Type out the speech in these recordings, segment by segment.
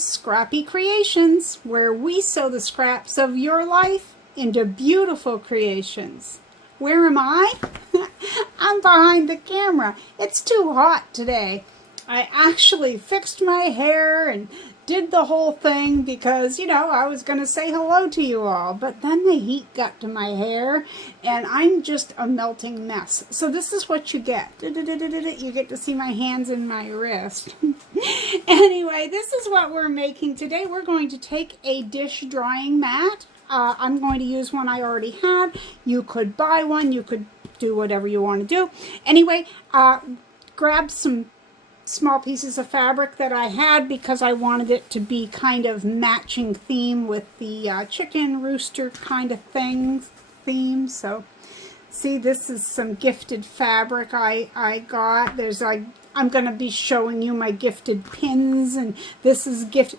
Scrappy Creations, where we sew the scraps of your life into beautiful creations. Where am I? I'm behind the camera. It's too hot today. I actually fixed my hair and did the whole thing because, I was going to say hello to you all, but then the heat got to my hair and I'm just a melting mess. So this is what you get. You get to see my hands and my wrist. Anyway, this is what we're making today. We're going to take a dish drying mat. I'm going to use one I already had. You could buy one. You could do whatever you want to do. Anyway, grab some small pieces of fabric that I had because I wanted it to be kind of matching theme with the chicken rooster kind of theme. So see, this is some gifted fabric I got. I'm going to be showing you my gifted pins, and this is gift.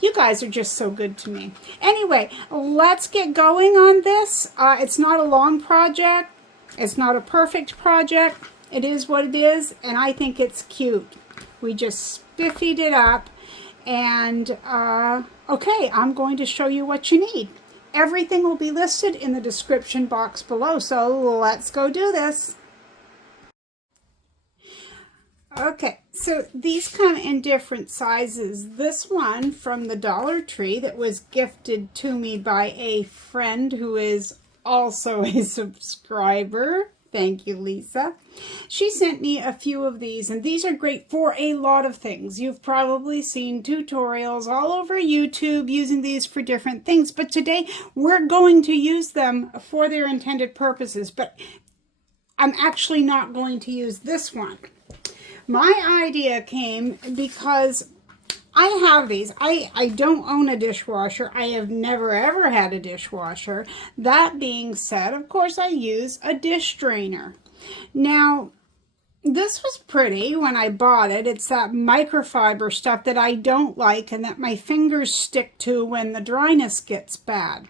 You guys are just so good to me. Anyway, let's get going on this. It's not a long project. It's not a perfect project. It is what it is, and I think it's cute. We just spiffied it up, and okay, I'm going to show you what you need. Everything will be listed in the description box below, so let's go do this. Okay, so these come in different sizes. This one from the Dollar Tree that was gifted to me by a friend who is also a subscriber. Thank you, Lisa. She sent me a few of these, and these are great for a lot of things. You've probably seen tutorials all over YouTube using these for different things, but today we're going to use them for their intended purposes, but I'm actually not going to use this one. My idea came because I have these. I don't own a dishwasher. I have never ever had a dishwasher. That being said, of course, I use a dish drainer. Now, this was pretty when I bought it. It's that microfiber stuff that I don't like and that my fingers stick to when the dryness gets bad.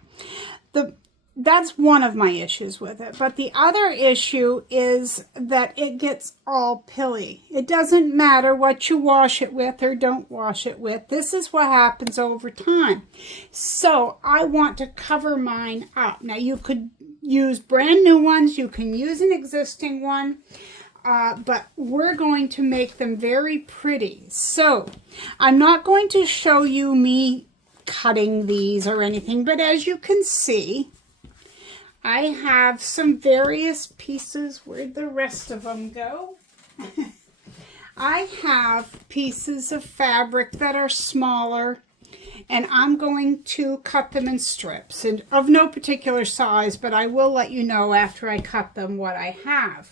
That's one of my issues with it. But the other issue is that it gets all pilly. It doesn't matter what you wash it with or don't wash it with. This is what happens over time. So I want to cover mine up. Now you could use brand new ones. You can use an existing one. But we're going to make them very pretty. So I'm not going to show you me cutting these or anything. But as you can see, I have some various pieces. Where'd the rest of them go? I have pieces of fabric that are smaller, and I'm going to cut them in strips, and of no particular size, but I will let you know after I cut them what I have.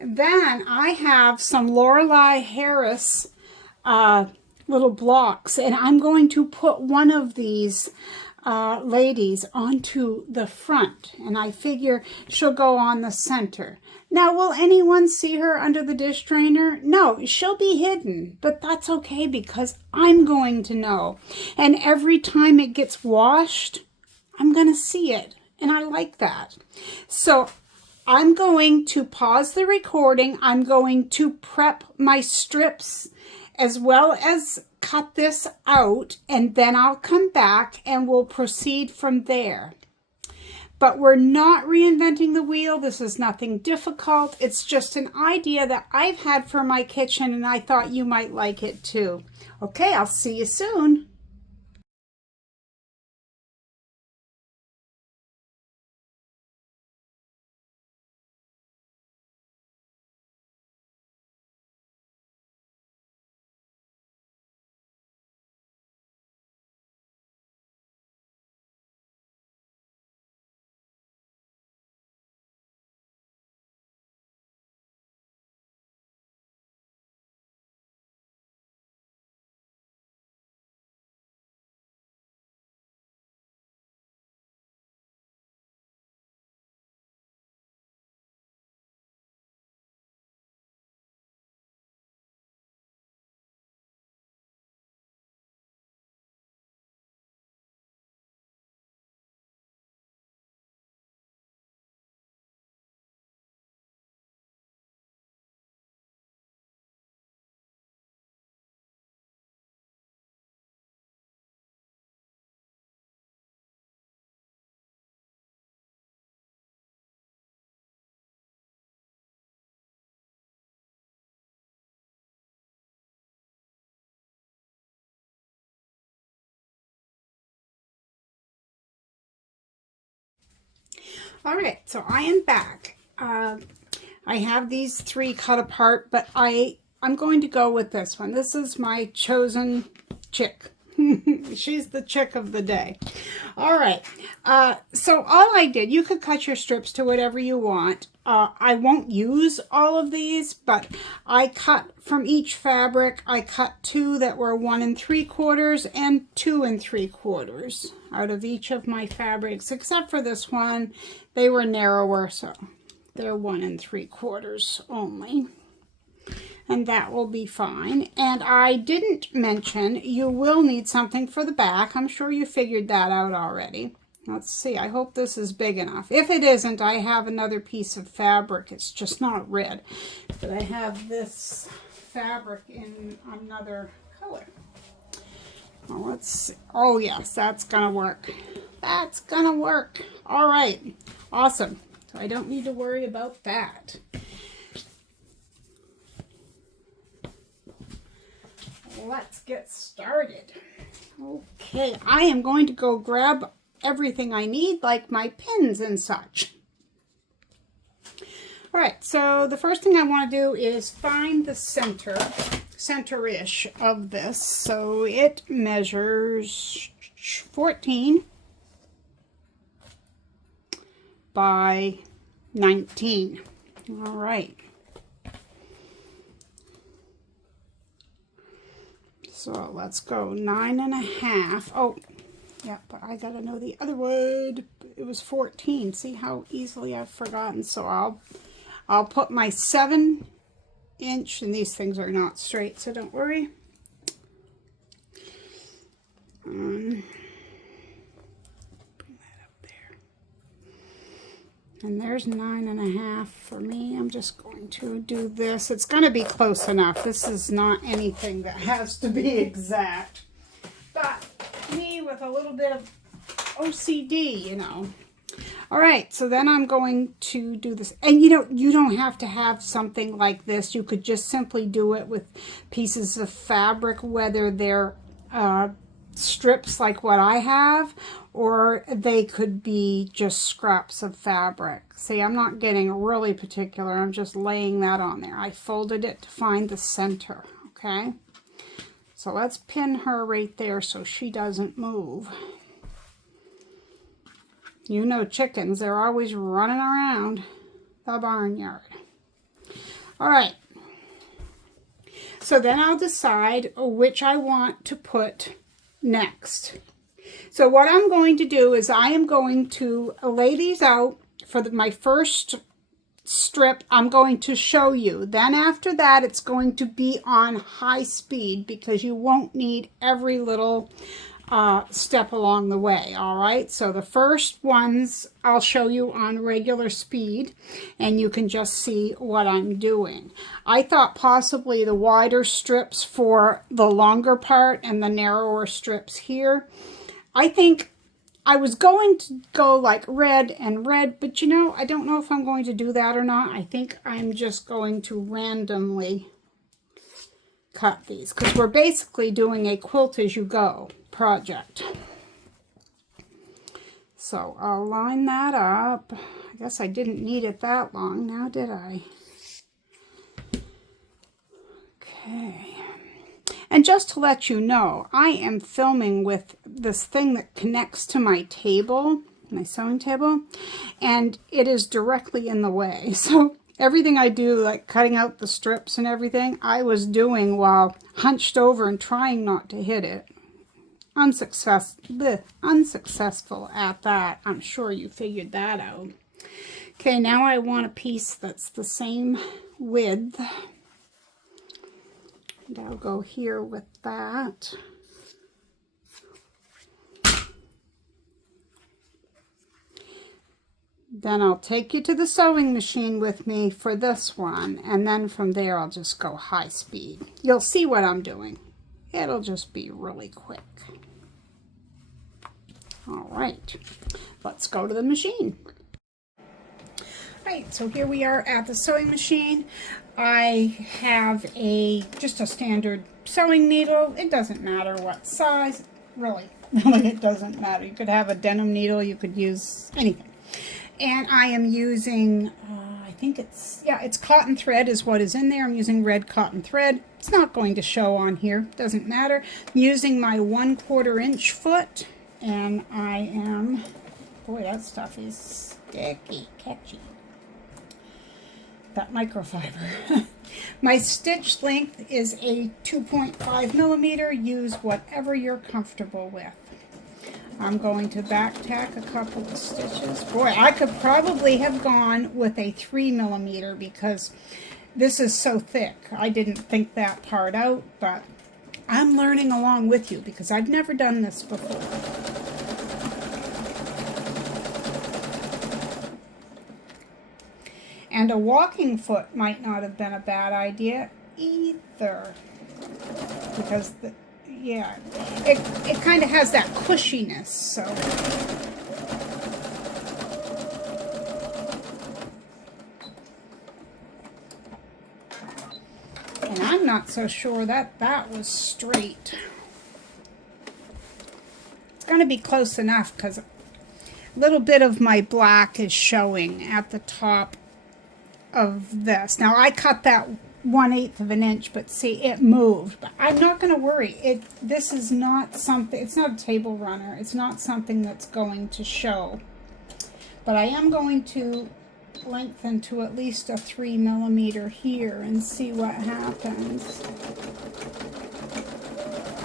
Then I have some Lorelei Harris little blocks, and I'm going to put one of these ladies onto the front, and I figure she'll go on the center. Now, will anyone see her under the dish drainer? No, she'll be hidden, but that's okay because I'm going to know. And every time it gets washed, I'm going to see it, and I like that. So I'm going to pause the recording. I'm going to prep my strips as well as cut this out, and then I'll come back and we'll proceed from there. But we're not reinventing the wheel. This is nothing difficult. It's just an idea that I've had for my kitchen, and I thought you might like it too. Okay, I'll see you soon. All right, so I am back. I have these 3 cut apart, but I'm going to go with this one. This is my chosen chick. She's the chick of the day. All right, so all I did, you could cut your strips to whatever you want. I won't use all of these, but I cut from each fabric. I cut 2 that were 1 3/4 and 2 3/4 out of each of my fabrics, except for this one. They were narrower, so they're 1 3/4 only. And that will be fine. And I didn't mention you will need something for the back. I'm sure you figured that out already. Let's see, I hope this is big enough. If it isn't, I have another piece of fabric. It's just not red. But I have this fabric in another color. Well, let's see. Oh yes, that's gonna work. That's gonna work. All right, awesome. So I don't need to worry about that. Let's get started. Okay, I am going to go grab everything I need, like my pins and such. All right, so the first thing I want to do is find the center-ish of this. So it measures 14 by 19. All right. So let's go 9.5. Oh, yeah, but I gotta know the other one. It was 14. See how easily I've forgotten. So I'll put my 7-inch, and these things are not straight, so don't worry. Bring that up there. And there's 9.5 for me. I'm just going to do this. It's going to be close enough. This is not anything that has to be exact. But me with a little bit of OCD, you know. All right, so then I'm going to do this. And you don't have to have something like this. You could just simply do it with pieces of fabric, whether they're strips like what I have, or they could be just scraps of fabric. See, I'm not getting really particular. I'm just laying that on there. I folded it to find the center, okay? So let's pin her right there so she doesn't move. You know chickens, they're always running around the barnyard. All right. So then I'll decide which I want to put next. So what I'm going to do is I am going to lay these out for my first strip. I'm going to show you. Then after that, it's going to be on high speed because you won't need every little step along the way. All right, so the first ones I'll show you on regular speed, and you can just see what I'm doing. I thought possibly the wider strips for the longer part and the narrower strips here. I think I was going to go like red and red, but you know, I don't know if I'm going to do that or not. I think I'm just going to randomly cut these because we're basically doing a quilt as you go project. So I'll line that up. I guess I didn't need it that long now, did I? Okay. And just to let you know, I am filming with this thing that connects to my table, my sewing table, and it is directly in the way. So everything I do, like cutting out the strips and everything, I was doing while hunched over and trying not to hit it. Unsuccessful at that. I'm sure you figured that out. Okay, now I want a piece that's the same width. And I'll go here with that. Then I'll take you to the sewing machine with me for this one, and then from there I'll just go high speed. You'll see what I'm doing. It'll just be really quick. All right, let's go to the machine. Right, so here we are at the sewing machine. I have just a standard sewing needle. It doesn't matter what size, really it doesn't matter. You could have a denim needle, you could use anything. And I am using, I think it's cotton thread is what is in there. I'm using red cotton thread. It's not going to show on here, doesn't matter. I'm using my 1/4 inch foot, and I am, boy, that stuff is sticky, catchy. That microfiber. My stitch length is a 2.5 millimeter. Use whatever you're comfortable with. I'm going to back tack a couple of stitches. Boy, I could probably have gone with a 3 millimeter because this is so thick. I didn't think that part out, but I'm learning along with you because I've never done this before. And a walking foot might not have been a bad idea either, because yeah, it kind of has that cushiness, so. And I'm not so sure that that was straight. It's going to be close enough because a little bit of my black is showing at the top of this. Now I cut that 1/8 of an inch, but see, it moved. But I'm not going to worry. This is not something, it's not a table runner. It's not something that's going to show. But I am going to lengthen to at least a 3 millimeter here and see what happens.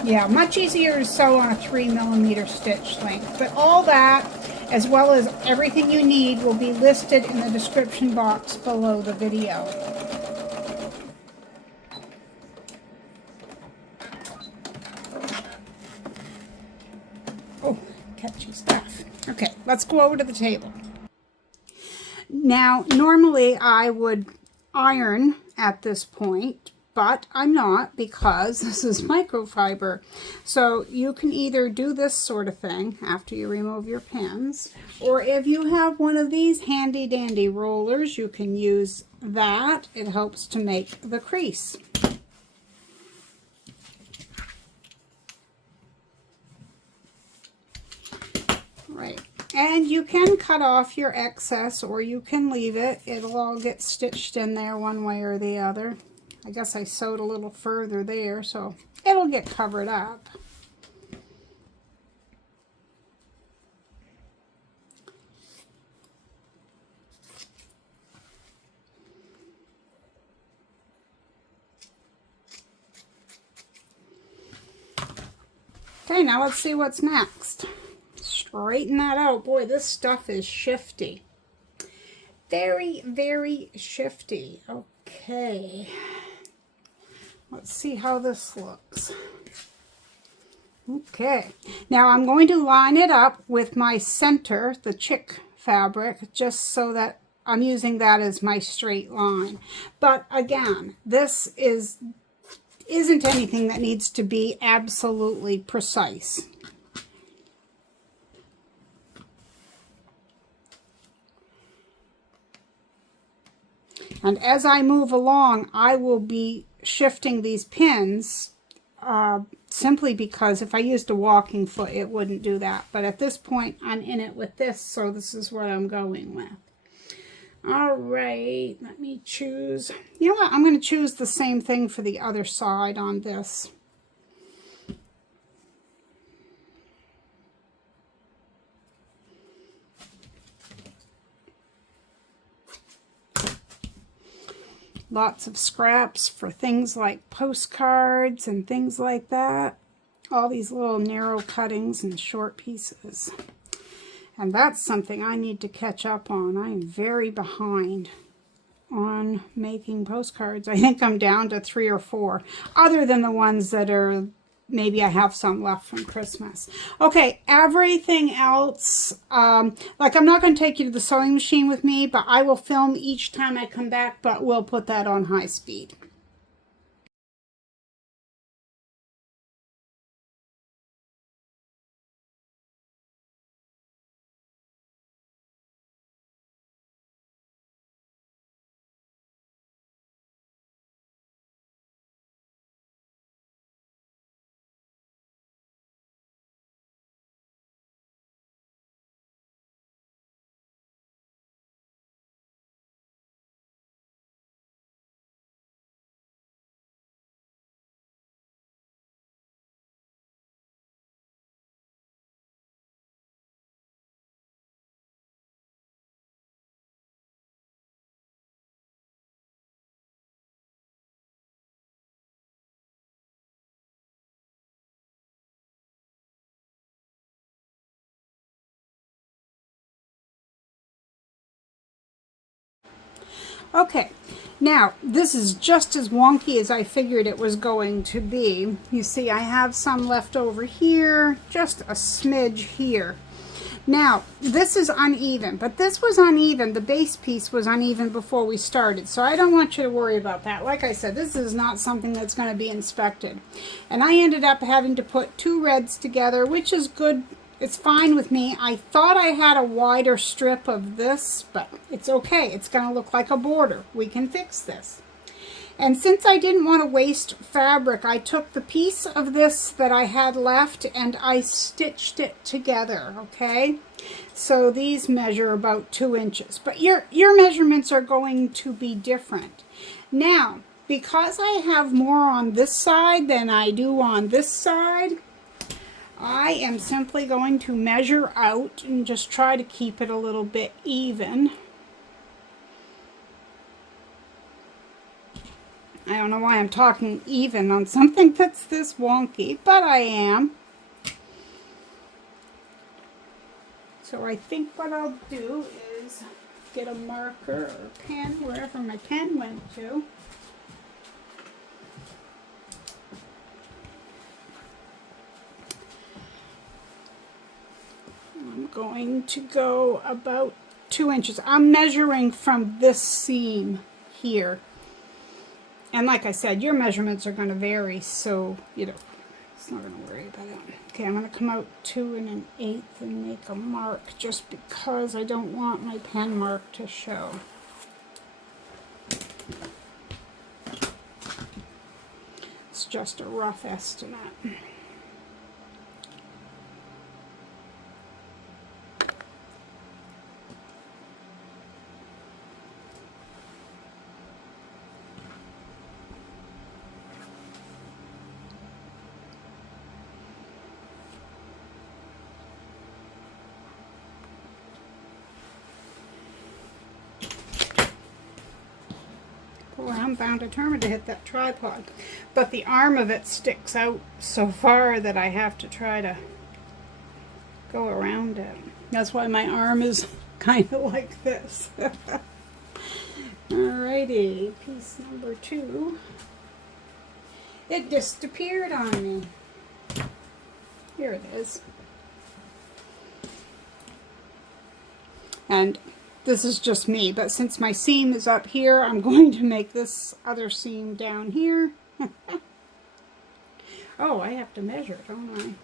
Yeah, much easier to sew on a 3 millimeter stitch length. But all that, as well as everything you need, will be listed in the description box below the video. Oh, catchy stuff. Okay, let's go over to the table. Now, normally I would iron at this point, but I'm not because this is microfiber. So you can either do this sort of thing after you remove your pins, or if you have one of these handy dandy rollers, you can use that. It helps to make the crease. Right. And you can cut off your excess or you can leave it. It'll all get stitched in there one way or the other. I guess I sewed a little further there, so it'll get covered up. Okay, now let's see what's next. Straighten that out. Boy, this stuff is shifty. Very, very shifty. Okay. Let's see how this looks. Okay. Now I'm going to line it up with my center, the chick fabric, just so that I'm using that as my straight line. But again, this isn't anything that needs to be absolutely precise. And as I move along, I will be shifting these pins simply because if I used a walking foot, it wouldn't do that. But at this point, I'm in it with this, so this is what I'm going with. All right, let me choose. You know what? I'm going to choose the same thing for the other side on this. Lots of scraps for things like postcards and things like that. All these little narrow cuttings and short pieces. And that's something I need to catch up on. I am very behind on making postcards. I think I'm down to 3 or 4, other than the ones that are, maybe I have some left from Christmas. Okay, everything else, like I'm not going to take you to the sewing machine with me, but I will film each time I come back, but we'll put that on high speed. Okay, now this is just as wonky as I figured it was going to be. You see, I have some left over here, just a smidge here. Now, this is uneven, but this was uneven. The base piece was uneven before we started, so I don't want you to worry about that. Like I said, this is not something that's going to be inspected. And I ended up having to put 2 reds together, which is good. It's fine with me. I thought I had a wider strip of this, but it's okay. It's going to look like a border. We can fix this. And since I didn't want to waste fabric, I took the piece of this that I had left and I stitched it together, okay? So these measure about 2 inches, but your measurements are going to be different. Now, because I have more on this side than I do on this side, I am simply going to measure out and just try to keep it a little bit even. I don't know why I'm talking even on something that's this wonky, but I am. So I think what I'll do is get a marker or pen, wherever my pen went to. I'm going to go about 2 inches. I'm measuring from this seam here. And like I said, your measurements are going to vary, so, you know, it's not going to worry about it. Okay, I'm going to come out 2 1/8 and make a mark just because I don't want my pen mark to show. It's just a rough estimate. Boy, I'm bound determined to hit that tripod. But the arm of it sticks out so far that I have to try to go around it. That's why my arm is kind of like this. Alrighty, piece number 2. It disappeared on me. Here it is. And this is just me, but since my seam is up here, I'm going to make this other seam down here. Oh, I have to measure, don't I?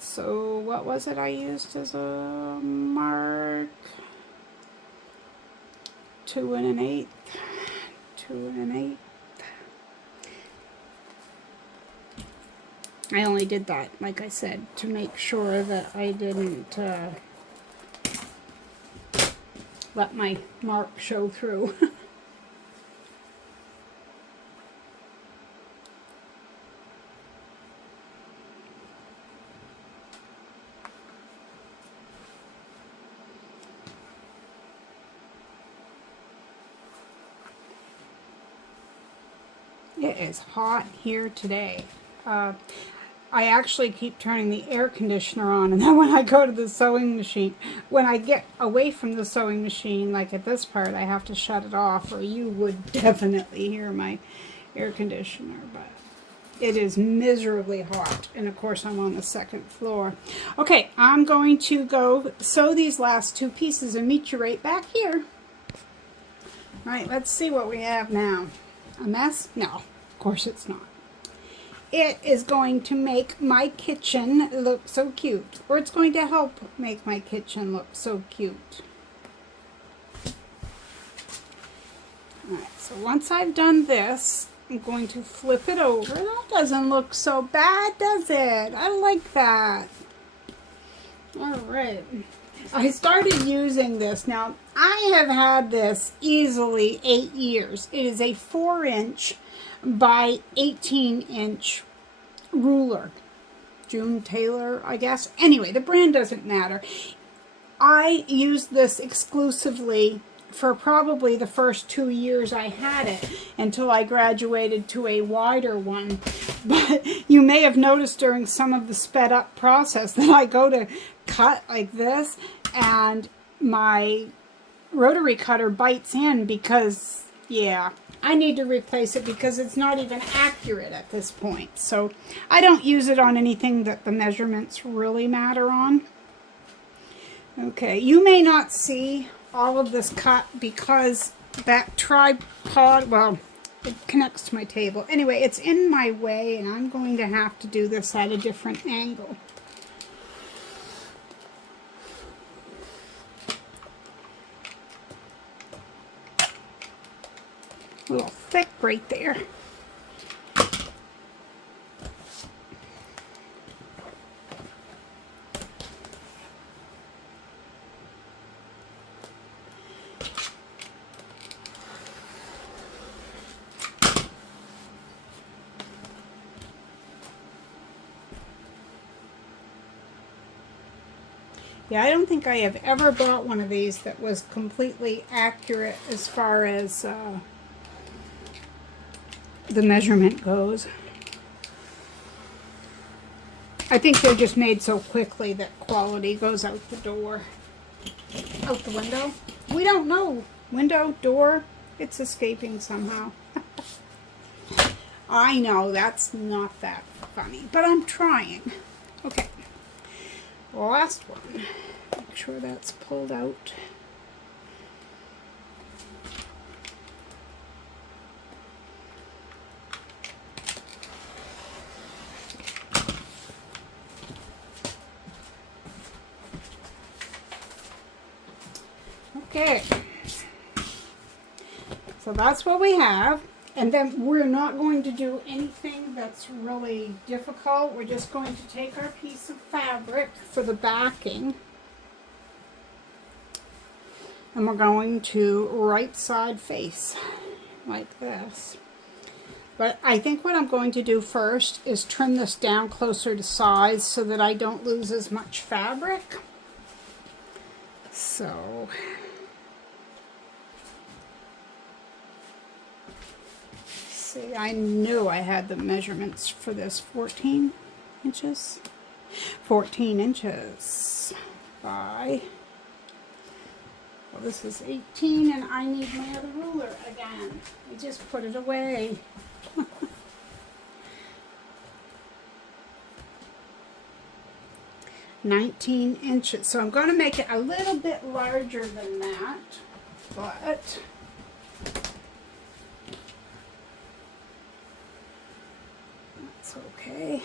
So what was it I used as a mark? 2 1/8. 2 1/8. I only did that, like I said, to make sure that I didn't let my mark show through. It is hot here today. I actually keep turning the air conditioner on, and then when I go to the sewing machine, when I get away from the sewing machine, like at this part, I have to shut it off, or you would definitely hear my air conditioner, but it is miserably hot, and of course I'm on the 2nd floor. Okay, I'm going to go sew these last 2 pieces and meet you right back here. All right, let's see what we have now. A mess? No, of course it's not. It is going to make my kitchen look so cute, or it's going to help make my kitchen look so cute. Alright, so once I've done this, I'm going to flip it over. That doesn't look so bad, does it? I like that. Alright. I started using this. Now, I have had this easily 8 years. It is a 4-inch by 18-inch ruler. June Taylor, I guess. Anyway, the brand doesn't matter. I used this exclusively for probably the first 2 years I had it until I graduated to a wider one. But you may have noticed during some of the sped up process that I go to cut like this and my rotary cutter bites in because, yeah, I need to replace it because it's not even accurate at this point. So I don't use it on anything that the measurements really matter on. Okay, you may not see all of this cut because that tripod, well, it connects to my table. Anyway, it's in my way and I'm going to have to do this at a different angle. A little thick right there. Yeah, I don't think I have ever bought one of these that was completely accurate as far as the measurement goes. I think they're just made so quickly that quality goes out the door. Out the window? We don't know. Window, door, it's escaping somehow. I know, that's not that funny, but I'm trying. Okay. Last one. Make sure that's pulled out. Okay. So that's what we have. And then we're not going to do anything that's really difficult. We're just going to take our piece of fabric for the backing. And we're going to right side face like this. But I think what I'm going to do first is trim this down closer to size so that I don't lose as much fabric. So... see, I knew I had the measurements for this 14 inches. 14 inches by, well, this is 18 and I need my other ruler again. I just put it away. 19 inches. So I'm going to make it a little bit larger than that, but that's okay.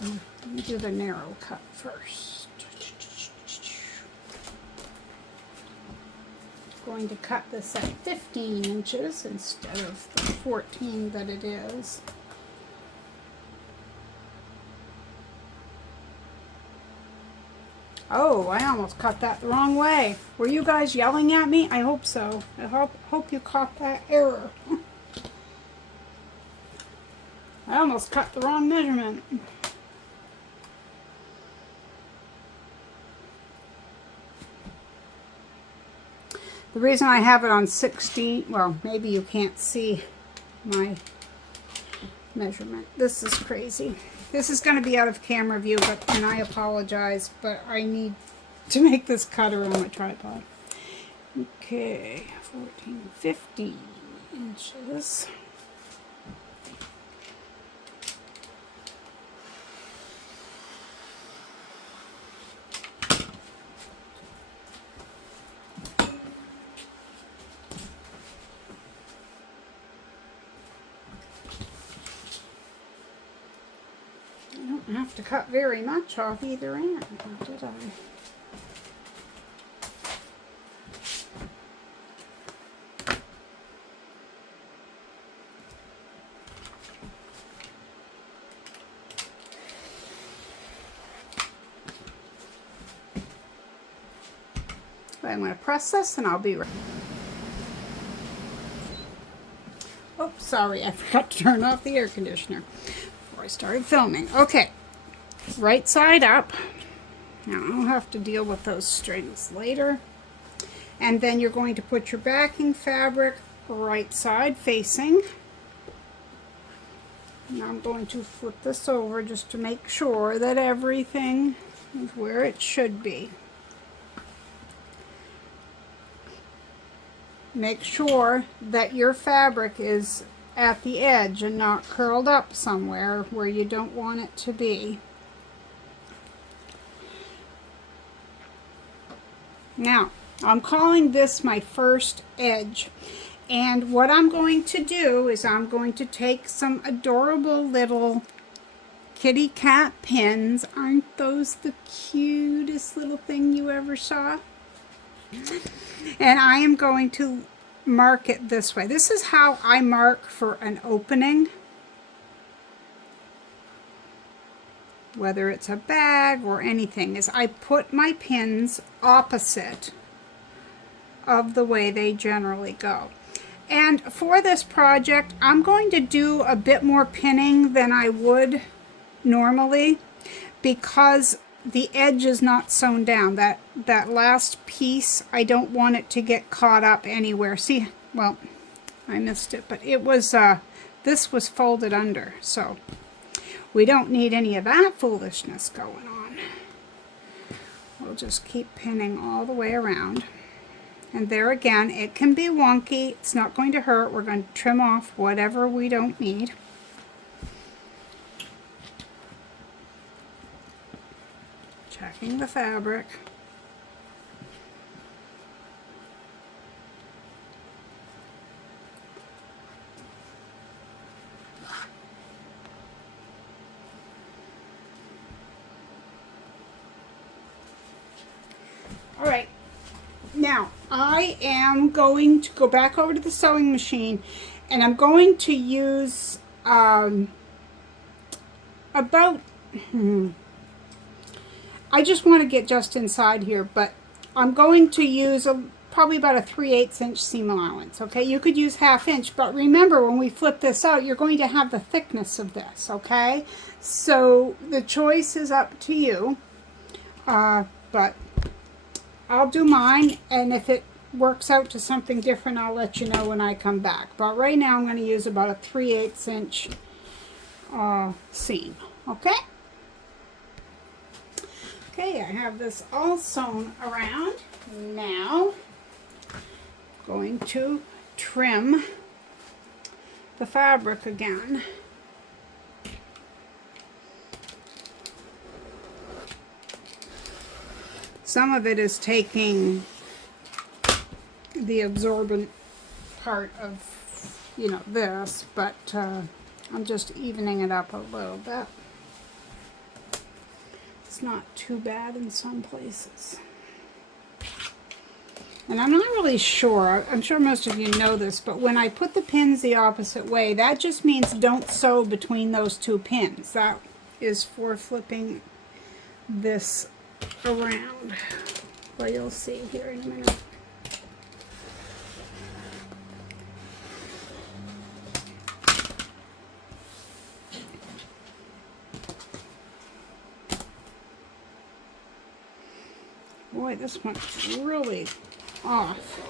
Let me do the narrow cut first. Going to cut this at 15 inches instead of the 14 that it is. Oh, I almost cut that the wrong way. Were you guys yelling at me? I hope so. I hope you caught that error. I almost cut the wrong measurement. The reason I have it on 16, well, maybe you can't see my measurement. This is crazy. This is going to be out of camera view, and I apologize, but I need to make this cutter on my tripod. Okay, 14, 15 inches. I don't have to cut very much off either end, did I? I'm going to press this and I'll be ready. Oh, sorry, I forgot to turn off the air conditioner before I started filming. Okay, right side up. Now I'll have to deal with those strings later. And then you're going to put your backing fabric right side facing. Now I'm going to flip this over just to make sure that everything is where it should be. Make sure that your fabric is at the edge and not curled up somewhere where you don't want it to be. Now, I'm calling this my first edge. And what I'm going to do is I'm going to take some adorable little kitty cat pins. Aren't those the cutest little thing you ever saw? And I am going to mark it this way. This is how I mark for an opening. Whether it's a bag or anything, is I put my pins opposite of the way they generally go. And for this project, I'm going to do a bit more pinning than I would normally because the edge is not sewn down. That last piece, I don't want it to get caught up anywhere. See, well, I missed it, but it was, this was folded under, so we don't need any of that foolishness going on. We'll just keep pinning all the way around. And there again, it can be wonky. It's not going to hurt. We're going to trim off whatever we don't need. Checking the fabric. All right. Now, I am going to go back over to the sewing machine and I'm going to use I just want to get just inside here, but I'm going to use probably about a 3/8 inch seam allowance, okay? You could use 1/2 inch, but remember when we flip this out, you're going to have the thickness of this, okay? So the choice is up to you, but I'll do mine, and if it works out to something different, I'll let you know when I come back. But right now, I'm going to use about a 3/8 inch seam, okay? Okay, I have this all sewn around. Now, I'm going to trim the fabric again. Some of it is taking the absorbent part of, you know, this, but I'm just evening it up a little bit. It's not too bad in some places. And I'm not really sure, I'm sure most of you know this, but when I put the pins the opposite way, that just means don't sew between those two pins. That is for flipping this around. Well, you'll see here in a minute. Boy, this one's really off.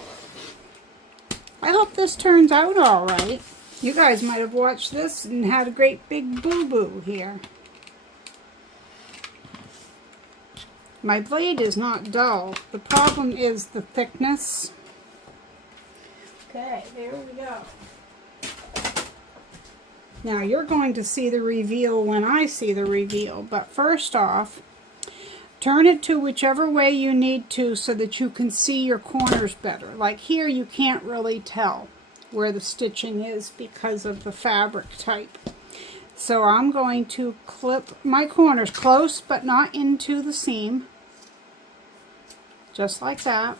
I hope this turns out all right. You guys might have watched this and had a great big boo-boo here. My blade is not dull. The problem is the thickness. Okay, there we go. Now you're going to see the reveal when I see the reveal, but first off, turn it to whichever way you need to so that you can see your corners better. Like here, you can't really tell where the stitching is because of the fabric type. So I'm going to clip my corners close but not into the seam. Just like that,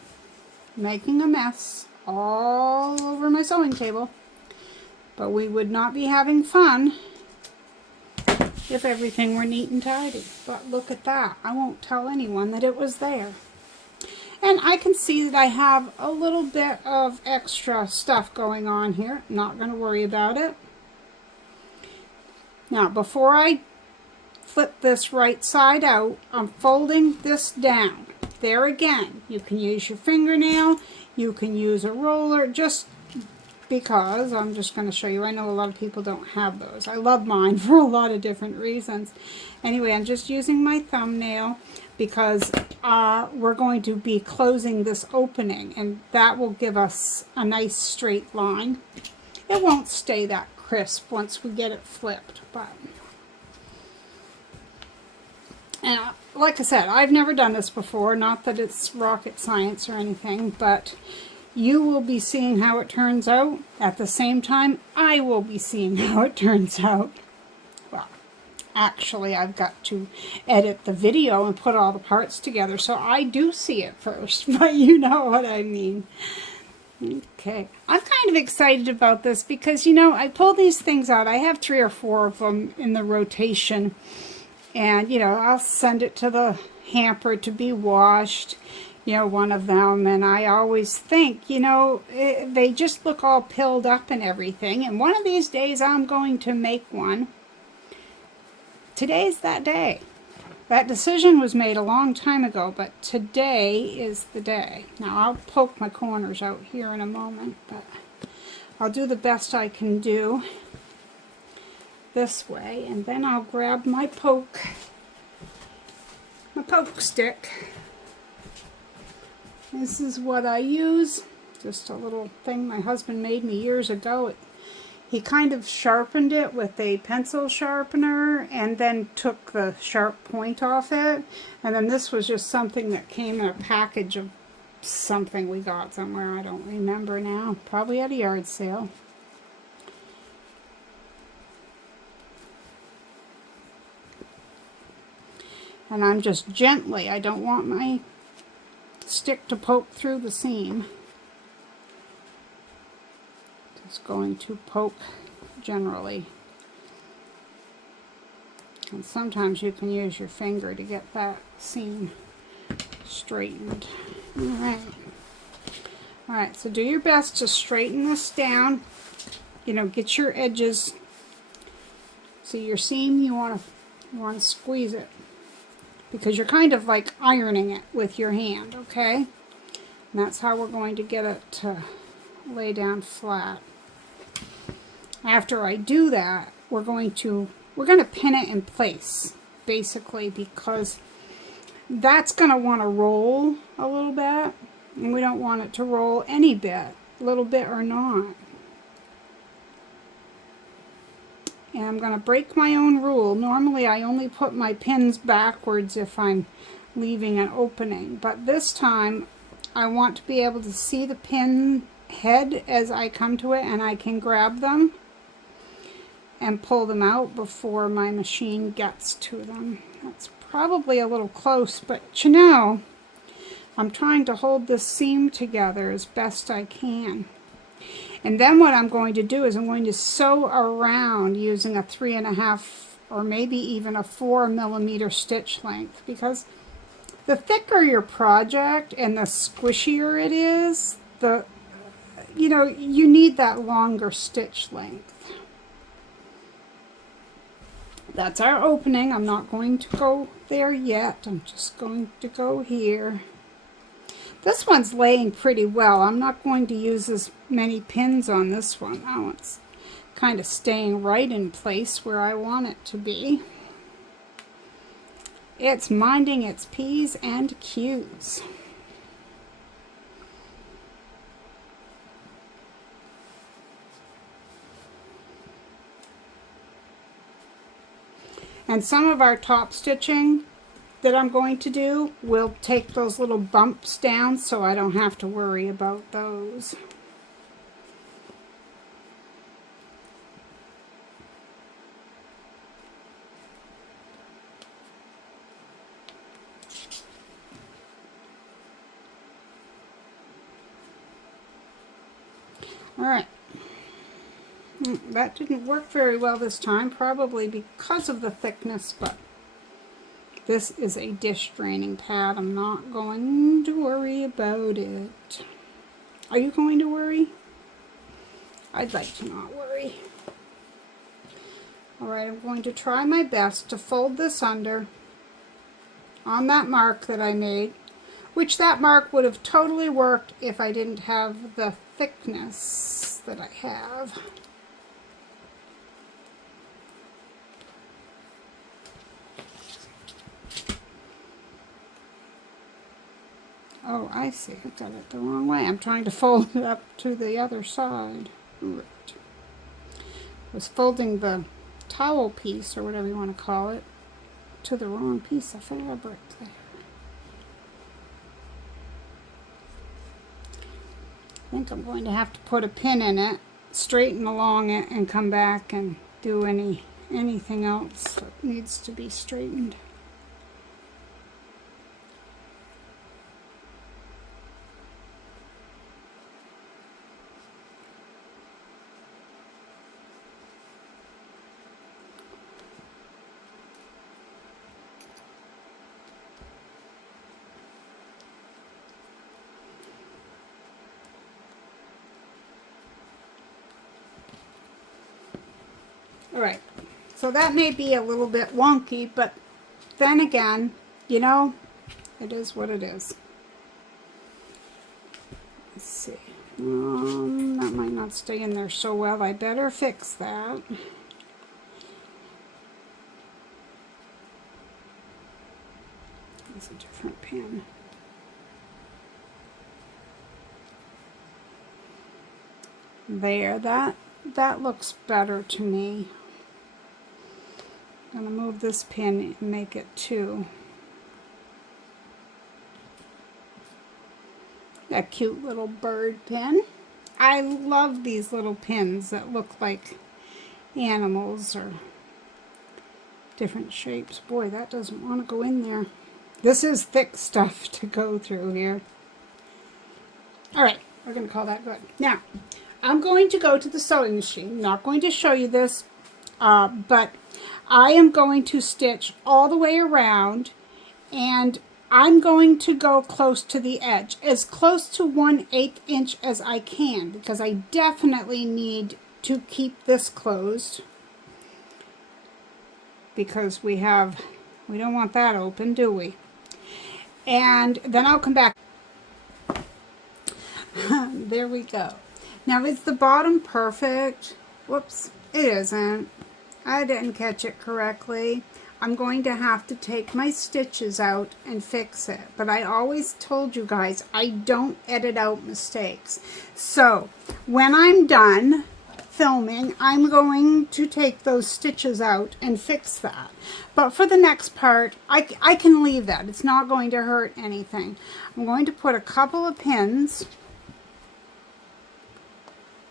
making a mess all over my sewing table. But we would not be having fun if everything were neat and tidy. But look at that. I won't tell anyone that it was there. And I can see that I have a little bit of extra stuff going on here. Not going to worry about it. Now, before I flip this right side out, I'm folding this down. There again, you can use your fingernail, you can use a roller, just because I'm just going to show you. I know a lot of people don't have those. I love mine for a lot of different reasons. Anyway, I'm just using my thumbnail because we're going to be closing this opening, and that will give us a nice straight line. It won't stay that crisp once we get it flipped, but... And like I said, I've never done this before, not that it's rocket science or anything, but you will be seeing how it turns out. At the same time, I will be seeing how it turns out. Well, actually, I've got to edit the video and put all the parts together, so I do see it first, but you know what I mean. Okay, I'm kind of excited about this because, you know, I pull these things out. I have 3 or 4 of them in the rotation. And, you know, I'll send it to the hamper to be washed, you know, one of them. And I always think, you know, they just look all pilled up and everything. And one of these days I'm going to make one. Today's that day. That decision was made a long time ago, but today is the day. Now, I'll poke my corners out here in a moment, but I'll do the best I can do this way, and then I'll grab my poke stick. This is what I use, just a little thing my husband made me years ago. He kind of sharpened it with a pencil sharpener and then took the sharp point off it, and then this was just something that came in a package of something we got somewhere, I don't remember now, probably at a yard sale. And I'm just gently, I don't want my stick to poke through the seam. Just going to poke generally. And sometimes you can use your finger to get that seam straightened. Alright, so do your best to straighten this down. You know, get your edges. See your seam, you want to squeeze it, because you're kind of like ironing it with your hand, okay? And that's how we're going to get it to lay down flat. After I do that, we're going to pin it in place, basically, because that's going to want to roll a little bit, and we don't want it to roll any bit, little bit or not. And I'm going to break my own rule. Normally I only put my pins backwards if I'm leaving an opening, but this time I want to be able to see the pin head as I come to it, and I can grab them and pull them out before my machine gets to them. That's probably a little close, but you know, I'm trying to hold this seam together as best I can. And then what I'm going to do is I'm going to sew around using a 3.5 or maybe even a 4 millimeter stitch length, because the thicker your project and the squishier it is, you know, you need that longer stitch length. That's our opening. I'm not going to go there yet. I'm just going to go here. This one's laying pretty well. I'm not going to use as many pins on this one. Now it's kind of staying right in place where I want it to be. It's minding its P's and Q's. And some of our top stitching that I'm going to do will take those little bumps down, so I don't have to worry about those. Alright, that didn't work very well this time, probably because of the thickness, but this is a dish draining pad. I'm not going to worry about it. Are you going to worry? I'd like to not worry. Alright, I'm going to try my best to fold this under on that mark that I made, which that mark would have totally worked if I didn't have the thickness that I have. Oh, I see. I got it the wrong way. I'm trying to fold it up to the other side. Right. I was folding the towel piece, or whatever you want to call it, to the wrong piece of fabric there. I think I'm going to have to put a pin in it, straighten along it, and come back and do anything else that needs to be straightened. All right, so that may be a little bit wonky, but then again, you know, it is what it is. Let's see. That might not stay in there so well. I better fix that. It's a different pin. There, that looks better to me. I'm going to move this pin and make it 2. A cute little bird pin. I love these little pins that look like animals or different shapes. Boy, that doesn't want to go in there. This is thick stuff to go through here. All right, we're going to call that good. Now, I'm going to go to the sewing machine. I'm not going to show you this, but I am going to stitch all the way around, and I'm going to go close to the edge, as close to 1/8 inch as I can, because I definitely need to keep this closed, because we don't want that open, do we? And then I'll come back. There we go. Now, is the bottom perfect? Whoops, it isn't. I didn't catch it correctly. I'm going to have to take my stitches out and fix it. But I always told you guys, I don't edit out mistakes. So, when I'm done filming, I'm going to take those stitches out and fix that. But for the next part, I can leave that. It's not going to hurt anything. I'm going to put a couple of pins.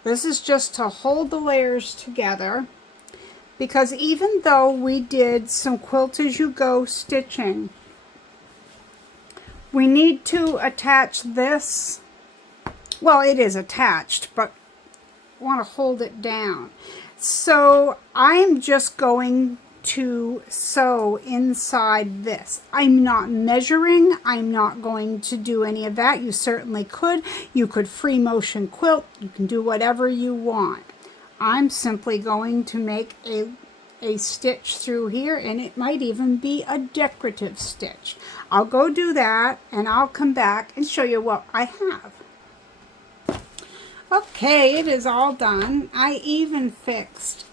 This is just to hold the layers together, because even though we did some quilt as you go stitching, we need to attach this. Well, it is attached, but I want to hold it down. So I'm just going to sew inside this. I'm not measuring. I'm not going to do any of that. You certainly could. You could free motion quilt. You can do whatever you want. I'm simply going to make a stitch through here, and it might even be a decorative stitch. I'll go do that, and I'll come back and show you what I have. Okay, it is all done. I even fixed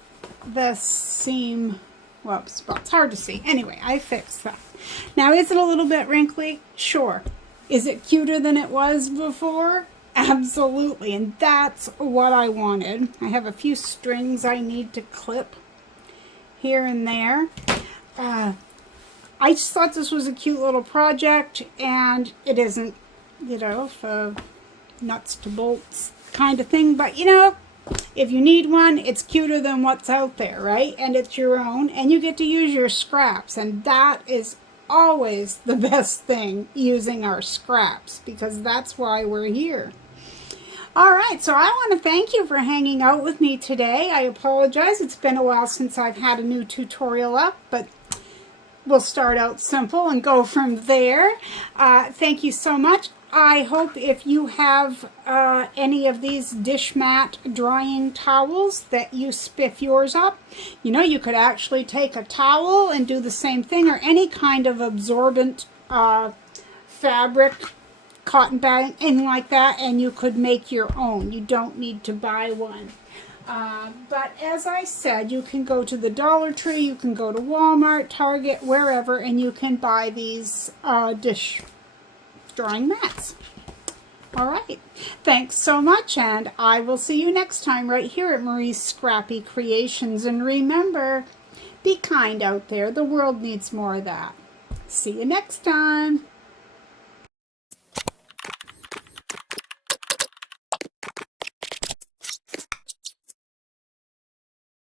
this seam. Whoops, well, it's hard to see. Anyway, I fixed that. Now, is it a little bit wrinkly? Sure. Is it cuter than it was before? Absolutely, and that's what I wanted. I have a few strings I need to clip here and there. I just thought this was a cute little project, and it isn't, you know, for nuts to bolts kind of thing, but you know, if you need one, it's cuter than what's out there, right? And it's your own, and you get to use your scraps, and that is always the best thing, using our scraps, because that's why we're here. All right, so I want to thank you for hanging out with me today. I apologize, it's been a while since I've had a new tutorial up, but we'll start out simple and go from there. Thank you so much. I hope if you have any of these dish mat drying towels that you spiff yours up. You know, you could actually take a towel and do the same thing, or any kind of absorbent fabric cotton bag, anything like that, and you could make your own. You don't need to buy one. But as I said, you can go to the Dollar Tree, you can go to Walmart, Target, wherever, and you can buy these dish drawing mats. All right. Thanks so much, and I will see you next time right here at Marie's Scrappy Creations. And remember, be kind out there. The world needs more of that. See you next time.